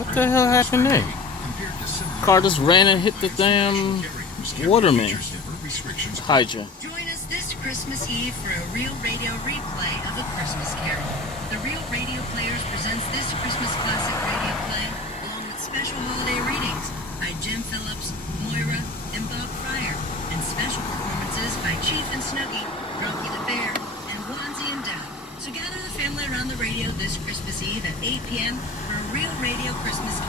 What the hell happened there? Car just ran and hit the damn waterman hydrant. Join us this Christmas Eve for a Real Radio replay of A Christmas Carol. The Real Radio Players presents this Christmas classic radio play along with special holiday readings by Jim Phillips, Moira, and Bob Fryer, and special performances by Chief and Snuggie, Drunky the Bear, and Wanzi and Dow. So gather the family around the radio this Christmas Eve at 8 p.m. for a Real Radio Christmas